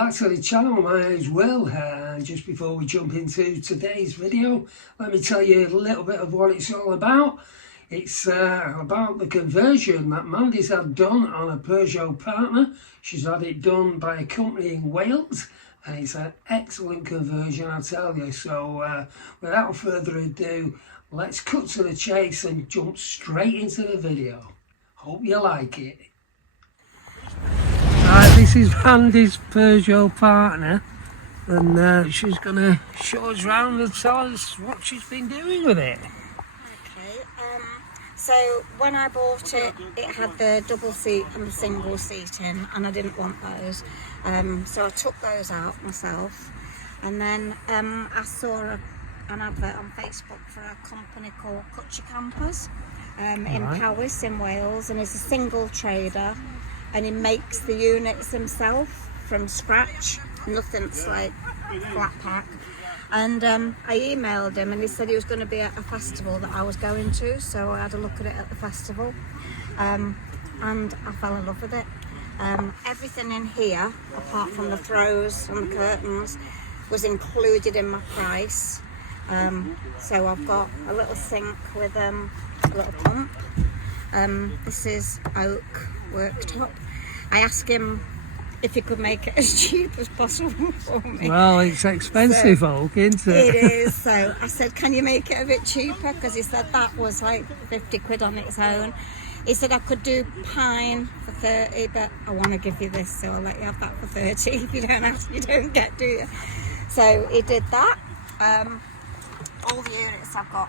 back to the channel. My name's Will, and just before we jump into today's video, let me tell you a little bit of what it's all about. It's about the conversion that Mandy's had done on a Peugeot Partner. She's had it done by a company in Wales, and it's an excellent conversion, I tell you. So without further ado, let's cut to the chase and jump straight into the video. Hope you like it. This is Mandy's Peugeot Partner, and she's going to show us around and tell us what she's been doing with it. Okay, so when I bought it, it had the double seat and the single seat in, and I didn't want those. So I took those out myself, and then I saw an advert on Facebook for a company called Microcampers in Powys in Wales, and it's a single trader. And he makes the units himself from scratch, nothing's like flat pack. And I emailed him, and he said he was going to be at a festival that I was going to, so I had a look at it at the festival, and I fell in love with it. Everything in here, apart from the throws and the curtains, was included in my price. So I've got a little sink with a little pump. This is oak worktop. I asked him if he could make it as cheap as possible for me. Well, it's expensive, oak, isn't it? It is. So I said, can you make it a bit cheaper? Because he said that was like 50 quid on its own. He said I could do pine for 30, but I want to give you this, so I'll let you have that for 30. If you don't ask, you don't get, do you? So he did that. All the units I've got.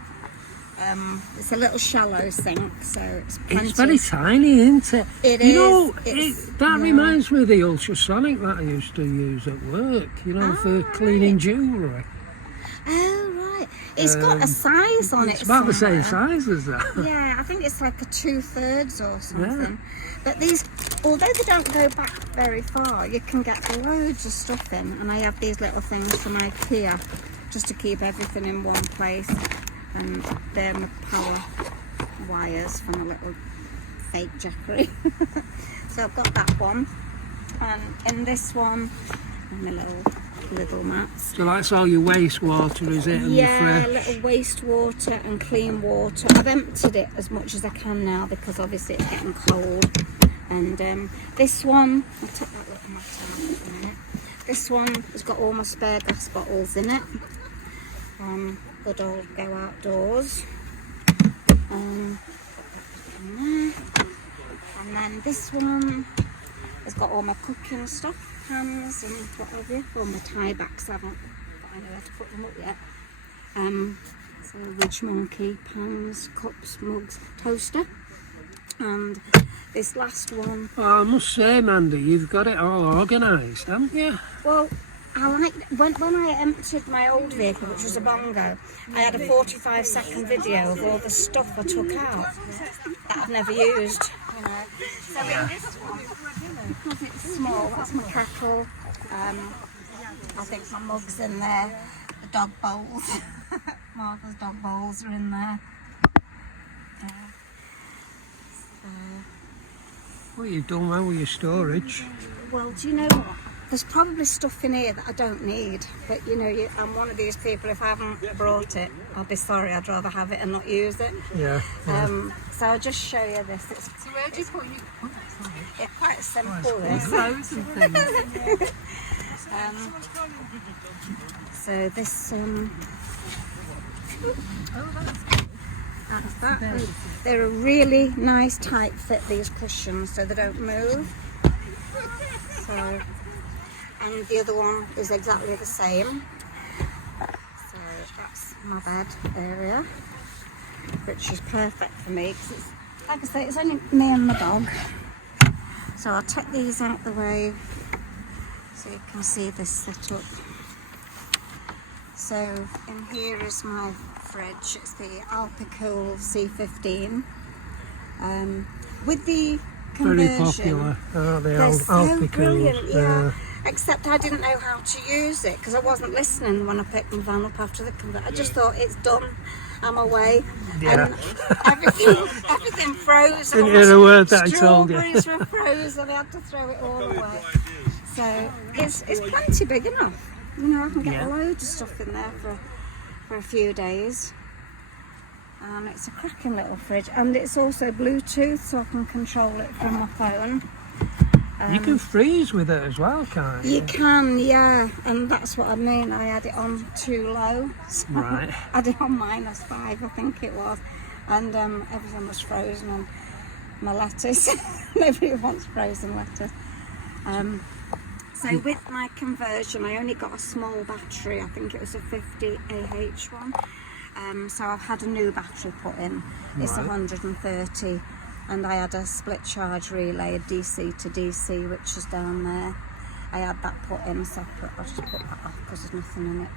It's a little shallow sink, so it's very tiny, isn't it? It is. That yeah. reminds me of the ultrasonic that I used to use at work, for cleaning jewellery. Oh, right. It's got a size on it. It's about the same size as that. Yeah, I think it's like a 2/3 or something. Yeah. But these, although they don't go back very far, you can get loads of stuff in. And I have these little things from IKEA just to keep everything in one place. And they're my power wires from a little fake jackery. So I've got that one, and in this one, and my little mats. So that's all your wastewater, is it? And yeah, little wastewater and clean water. I've emptied it as much as I can now because obviously it's getting cold. And this one, I'll take that little mat out in a minute. This one has got all my spare gas bottles in it. Good old go outdoors. And then this one has got all my cooking stuff, pans and what have you. All my tie backs, I haven't got anywhere to put them up yet. So Ridge Monkey, pans, cups, mugs, toaster. And this last one. Oh, I must say, Mandy, you've got it all organised, haven't you? Well, I like when I emptied my old vehicle, which was a Bongo, I had a 45-second video of all the stuff I took out that I've never used. So in this one, because it's small, that's my kettle. I think my mug's in there. The dog bowls, Martha's dog bowls are in there. Well, you've done well with your storage. Well, do you know what? There's probably stuff in here that I don't need, but I'm one of these people, if I haven't brought it, I'll be sorry, I'd rather have it and not use it. Yeah. So I'll just show you this. So where do you put your points? It's quite simple, this. Clothes and things. So this, that's that. They're a really nice tight fit, these cushions, so they don't move. So. And the other one is exactly the same. So that's my bed area, which is perfect for me because it's, like I say, it's only me and my dog. So I'll take these out the way so you can see this setup. So in here is my fridge. It's the Alpicool C15. With the conversion, very popular. They're so brilliant, yeah. Except I didn't know how to use it because I wasn't listening when I picked my van up after the conversion. I just thought, it's done, I'm away. Yeah. And everything froze. Didn't hear a word that I told you. Strawberries were frozen, I had to throw it all away. So it's plenty big enough. You know, I can get Yeah. loads of stuff in there for a few days. And it's a cracking little fridge, and it's also Bluetooth, so I can control it from my phone. You can freeze with it as well, can't you? You can, yeah, and that's what I mean. I had it on too low, so Right. I had it on -5, I think it was, and everything was frozen, and my lettuce. Nobody wants frozen lettuce. So with my conversion, I only got a small battery. I think it was a 50 AH one. So I've had a new battery put in. It's Right. 130, and I had a split charge relay, a DC to DC, which is down there. I had that put in separate. I'll just put that off because there's nothing in it.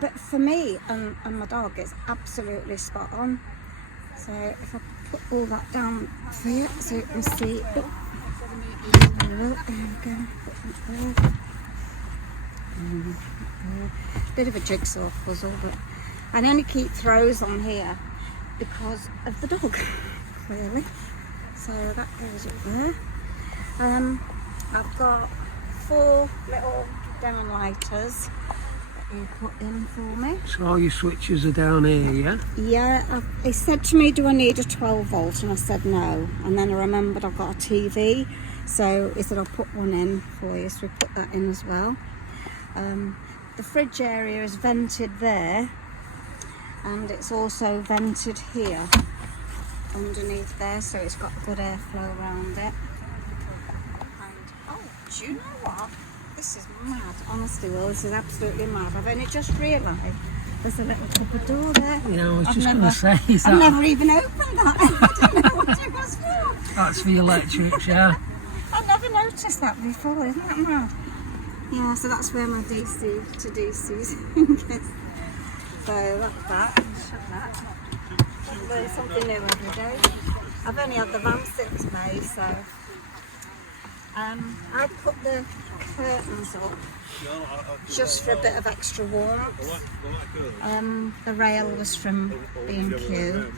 But for me and my dog, it's absolutely spot on. So if I put all that down for you, so you can see. Oh, there we go. Put that there. Bit of a jigsaw puzzle, but I only keep throws on here because of the dog, really. So that goes up there. I've got 4 little downlighters that you put in for me. So all your switches are down here, yeah? Yeah, he said to me, do I need a 12 volt? And I said no. And then I remembered I've got a TV. So he said, I'll put one in for you. So we put that in as well. The fridge area is vented there, and it's also vented here underneath there, so it's got good airflow around it. And oh, do you know what? This is mad, honestly, Will. This is absolutely mad. I've only just realised there's a little cupboard door there. Yeah, I was I've just never- going to say, is I've that, never even opened that. I don't know what it was for. that's for your electrics, yeah? I've never noticed that before, isn't that mad? Yeah, so that's where my DC to DC's is. So that's that. Shut that. Learn something new every day. I've only had the van since May, so I put the curtains up just for a bit of extra warmth. The rail was from B&Q,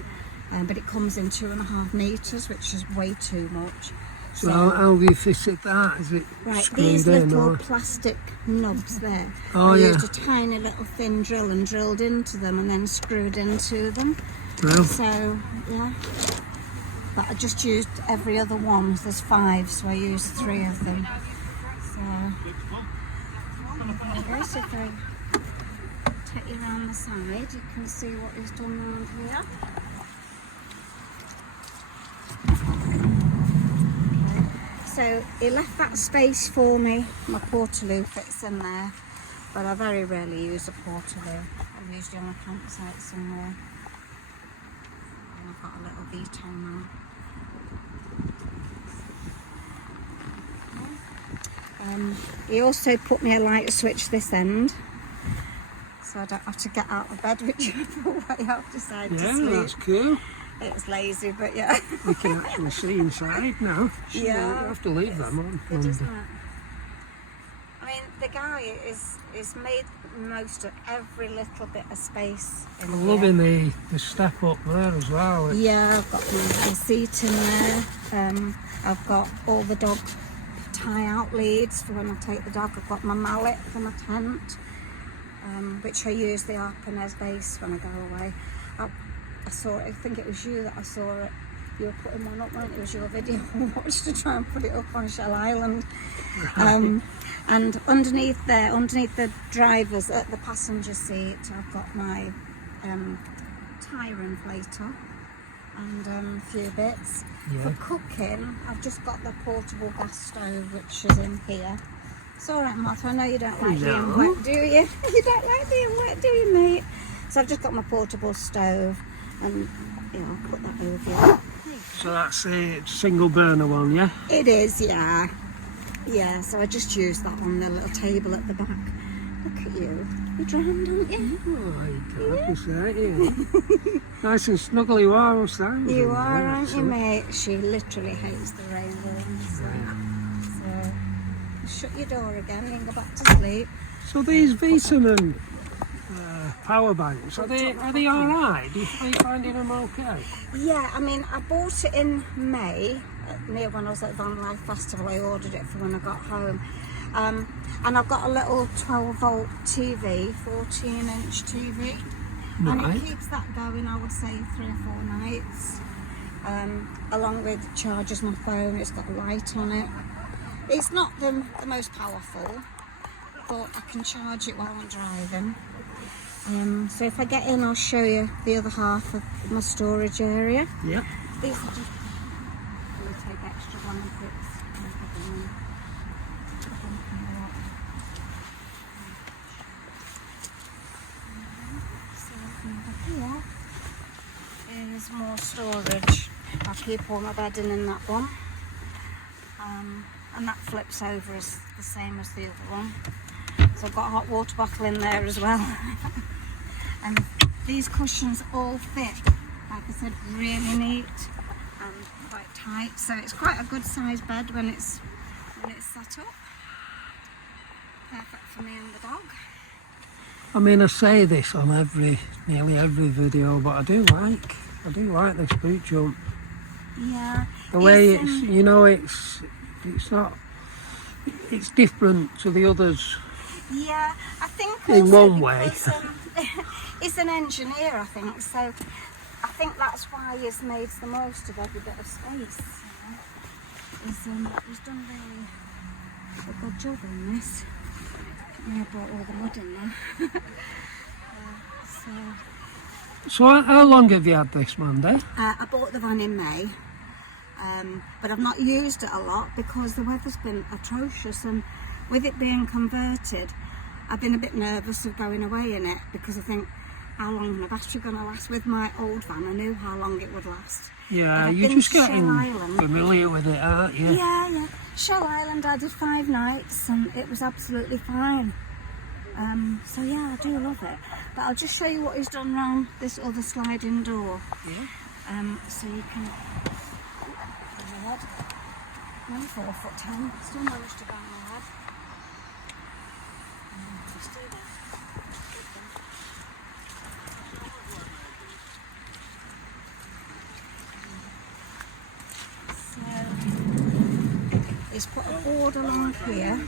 but it comes in 2.5 metres, which is way too much. So how have you fitted that? Is it Right, screwed these in little or? plastic knobs there. Oh, I yeah. used a tiny little thin drill and drilled into them and then screwed into them. Well, So, yeah. But I just used every other one. There's 5, so I used 3 of them. So, I guess if I take you around the side, you can see what he's done around here. So he left that space for me. My portaloo fits in there, but I very rarely use a portaloo. I'm usually on a campsite somewhere. And I've got a little Vito now. He also put me a light switch this end, so I don't have to get out of bed whichever way I've decided to yeah, sleep. that's cool. It's lazy, but yeah. We can actually see inside now. So Yeah. we'll have to leave them on. It doesn't. I mean, the guy is made most of every little bit of space in I'm here. loving the step up there as well. It's- Yeah, I've got my seat in there. I've got all the dog tie-out leads for when I take the dog. I've got my mallet for my tent, which I use the Arpanez base when I go away. I saw it, I think it was you that I saw it. You were putting one up, weren't you? It was your video I watched to try and put it up on Shell Island. And underneath there, underneath the driver's, at the passenger seat, I've got my tyre inflator and a few bits. Yeah. For cooking, I've just got the portable gas stove, which is in here. It's all right, Martha, I know you don't like being No. wet, do you? You don't like being wet, do you, mate? So I've just got my portable stove, and I'll put that over here. So that's a single burner one, yeah? It is, yeah. Yeah, so I just used that on the little table at the back. Look at you. You're drowned, aren't you? Oh, I can say, yeah. Nice and snuggly warm stand. You are, aren't you, mate? She literally hates the rain. So shut your door again and go back to sleep. So these vitamin power banks. Are they all right? Are you finding them okay? Yeah, I mean, I bought it in May, near when I was at Van Life Festival. I ordered it for when I got home. And I've got a little 12 volt TV, 14-inch TV. And Right. it keeps that going, I would say, 3 or 4 nights. Along with charges my phone, it's got a light on it. It's not the most powerful, but I can charge it while I'm driving. So if I get in, I'll show you the other half of my storage area. Yeah. These are just, I'm going to take extra blankets. So over here is more storage. I'll keep all my bedding in that one. And that flips over as the same as the other one. So I've got a hot water bottle in there as well. And these cushions all fit, like I said, really neat and quite tight. So it's quite a good sized bed when it's set up. Perfect for me and the dog. I mean, I say this on nearly every video, but I do like this boot jump. Yeah. The way it's different to the others. Yeah, I think In also one way. because, he's an engineer, I think, so I think that's why he's made the most of every bit of space. You know? He's done really a good job on this. I brought all the mud in there. So how long have you had this, Mandy? I bought the van in May, but I've not used it a lot because the weather's been atrocious, and with it being converted, I've been a bit nervous of going away in it because I think, how long is my battery going to last? With my old van, I knew how long it would last. Yeah, I've you're been just to getting Shell Island. familiar with it, aren't you? Yeah. Shell Island, I did 5 nights and it was absolutely fine. So yeah, I do love it. But I'll just show you what he's done around this other sliding door. Yeah. So you can... I'm 4'10", still managed to bang my head. Just do that. He's put a board along here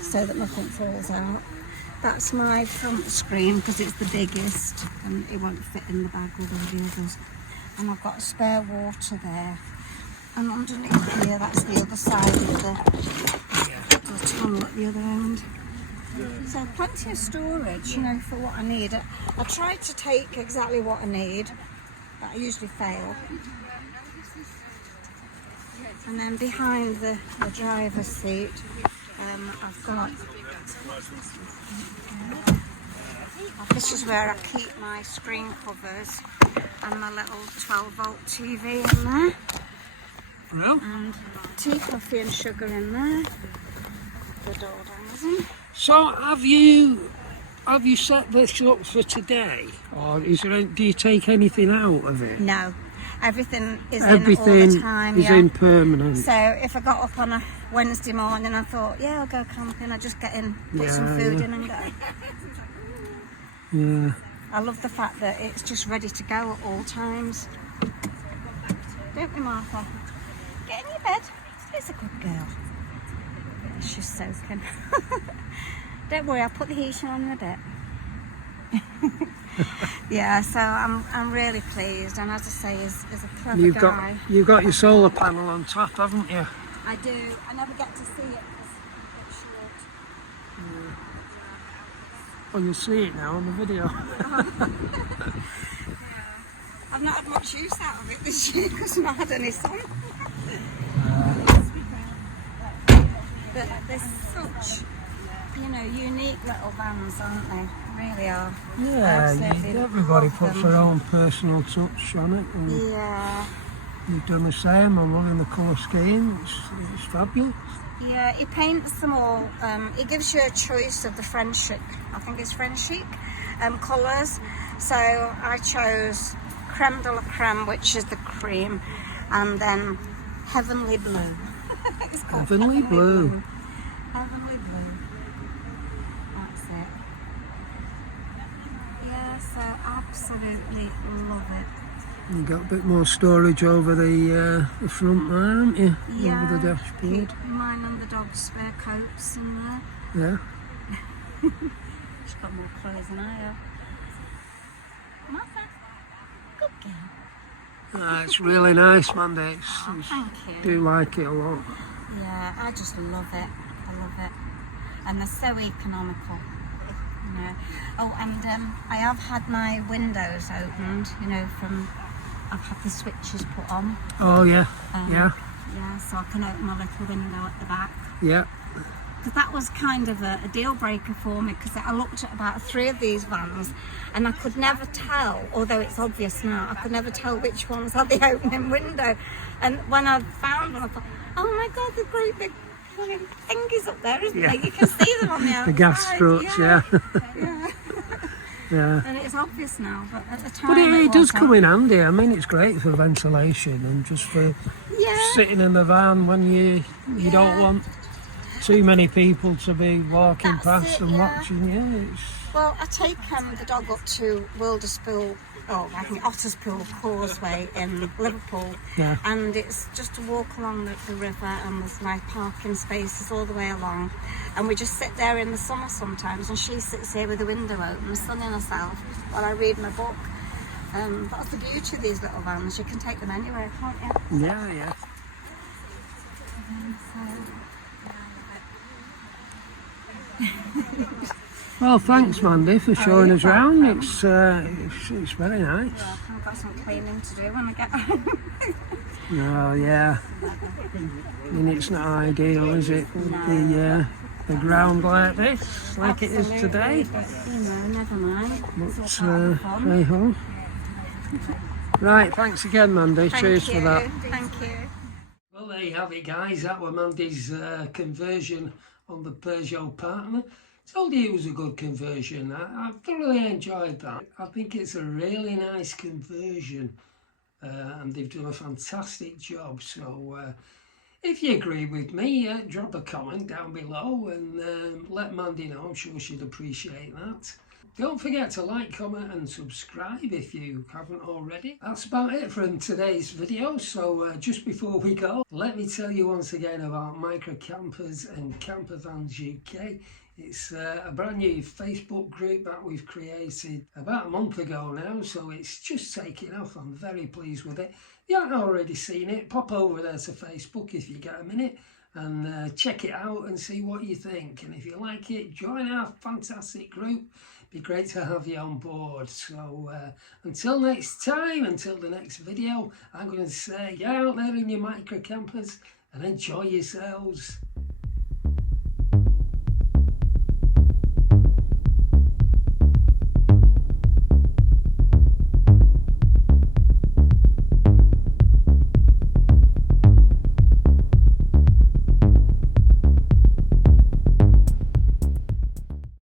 so that nothing falls out. That's my front screen because it's the biggest and it won't fit in the bag with all the others. And I've got a spare water there. And underneath here, that's the other side of the tunnel at the other end. So plenty of storage, you know, for what I need. I tried to take exactly what I need, but I usually fail. And then behind the driver's seat, I've got, this is where I keep my screen covers and my little 12 volt TV in there. Well, And tea, coffee and sugar in there. The door down. so have you set this up for today, or do you take anything out of it? No, everything is Everything in all the time. is Yeah. in permanent. So if I got up on a Wednesday morning, I thought, yeah, I'll go camping. I just get in, put some food in and go. Yeah. I love the fact that it's just ready to go at all times. Don't we, Martha? Get in your bed. It's a good girl. She's soaking. Don't worry, I'll put the heating on in a bit. Yeah, so I'm really pleased, and as I say, he's a clever guy. You've got your solar panel on top, haven't you? I do. I never get to see it because it's short. Well, you'll see it now on the video. I've not had much use out of it this year because I've not had any sun. But they're such, unique little vans, aren't they? Really are. Everybody puts their own personal touch on it, and Yeah. you've done the same. I'm loving the colour scheme. It's fabulous. Yeah, he paints them all. He gives you a choice of the French chic, I think it's French chic, colours. So I chose creme de la creme, which is the cream, and then heavenly blue. It's called Heavenly blue. Heavenly blue. That's it. absolutely love it. You got a bit more storage over the front there, haven't you? Yeah, Over the dashboard. keep mine and the dog's spare coats in there. Yeah. She's got more clothes than I have. Mother, good girl. It's really nice, Mandy. Oh, thank you. Do like it a lot. Yeah, I just love it. I love it. And they're so economical. You know. Oh, and I have had my windows opened, you know, I've had the switches put on. Oh yeah, yeah. Yeah, so I can open my little window at the back. Yeah. Because that was kind of a deal breaker for me, because I looked at about 3 of these vans and I could never tell, although it's obvious now, I could never tell which ones had the opening window. And when I found one, I thought, oh my God, the great big thingies up there, isn't there? You can see them on the outside. The gas struts, yeah. Yeah. Yeah. And it's obvious now, but at the time But it does wasn't. come in handy. I mean, it's great for ventilation and just for sitting in the van when you don't want too many people to be walking That's past it, and yeah. watching you. Well, I take the dog up to Otterspool Causeway in Liverpool, Yeah. and it's just to walk along the river, and there's nice parking spaces all the way along, and we just sit there in the summer sometimes, and she sits here with the window open, sunning herself while I read my book. That's the beauty of these little vans, you can take them anywhere, can't you? Yeah, yeah. Well, thanks, Mandy, for showing us round. It's very nice. Yeah, I've got some cleaning to do when I get home. Oh, yeah. I mean, it's not ideal, is it? With the ground like this, like it is today. But, you know, never mind. But It's all part of the fun. hey ho. Right, thanks again, Mandy. Thank Cheers you. for that. Thank you. Well, there you have it, guys. That was Mandy's conversion on the Peugeot Partner. Told you it was a good conversion. I thoroughly enjoyed that. I think it's a really nice conversion, and they've done a fantastic job. So if you agree with me, drop a comment down below and let Mandy know. I'm sure she'd appreciate that. Don't forget to like, comment and subscribe if you haven't already. That's about it from today's video. So just before we go, let me tell you once again about Microcampers and Campervans UK. It's a brand new Facebook group that we've created about a month ago now, so it's just taking off. I'm very pleased with it. If you haven't already seen it, pop over there to Facebook if you get a minute and check it out and see what you think. And if you like it, join our fantastic group. Be great to have you on board. So until next time, until the next video, I'm going to say get out there in your micro campers and enjoy yourselves.